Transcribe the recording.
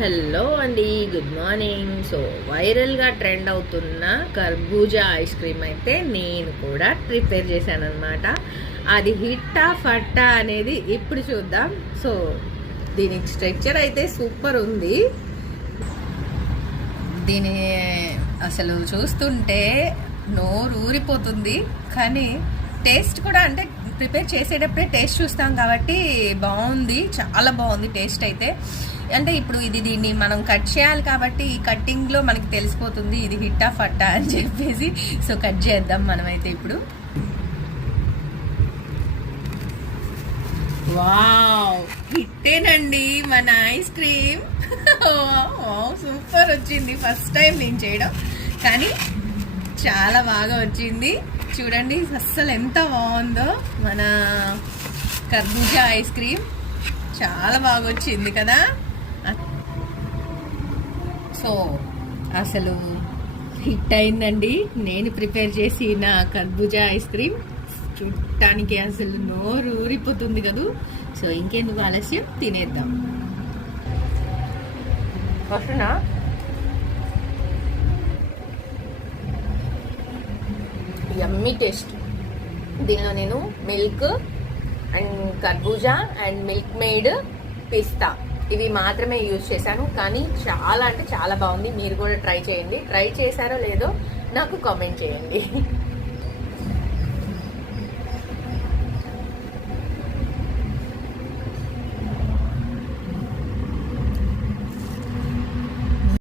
Hello అండి, good morning. So వైరల్గా trend అవుతున్న కర్బూజా ఐస్ క్రీమ్ అయితే నేను కూడా ప్రిపేర్ చేశాను అనమాట. అది హిట్టా ఫట్టా అనేది ఇప్పుడు చూద్దాం. సో దీనికి స్ట్రక్చర్ అయితే సూపర్ ఉంది. దీని అసలు చూస్తుంటే నోరు ఊరిపోతుంది, కానీ టేస్ట్ కూడా అంటే ప్రిపేర్ చేసేటప్పుడే టేస్ట్ చూస్తాం కాబట్టి బాగుంది, చాలా బాగుంది టేస్ట్ అయితే. అంటే ఇప్పుడు దీన్ని మనం కట్ చేయాలి కాబట్టి ఈ కట్టింగ్లో మనకి తెలిసిపోతుంది ఇది హిట్టా ఫట్టా అని చెప్పేసి. సో కట్ చేద్దాం మనమైతే ఇప్పుడు. వావ్, హిట్టేనండి మన ఐస్ క్రీమ్. సూపర్ వచ్చింది, ఫస్ట్ టైం నేను చేయడం, కానీ చాలా బాగా వచ్చింది. చూడండి అస్సలు ఎంత బాగుందో మన కర్బూజా ఐస్ క్రీమ్, చాలా బాగా వచ్చింది కదా. సో అసలు హిట్ అయిందండి నేను ప్రిపేర్ చేసిన కర్బూజా ఐస్ క్రీమ్. చూడటానికి అసలు నోరు ఊరిపోతుంది కదా. సో ఇంకెందుకు ఆలస్యం, తినేద్దాం. వస్తున్నా యమ్మీ టేస్ట్. దీనిలో నేను మిల్క్ అండ్ కర్బూజా అండ్ మిల్క్ మేడ్ పిస్తా ఇవి మాత్రమే యూజ్ చేశాను, కానీ చాలా అంటే చాలా బాగుంది. మీరు కూడా ట్రై చేయండి. ట్రై చేశారో లేదో నాకు కామెంట్ చేయండి.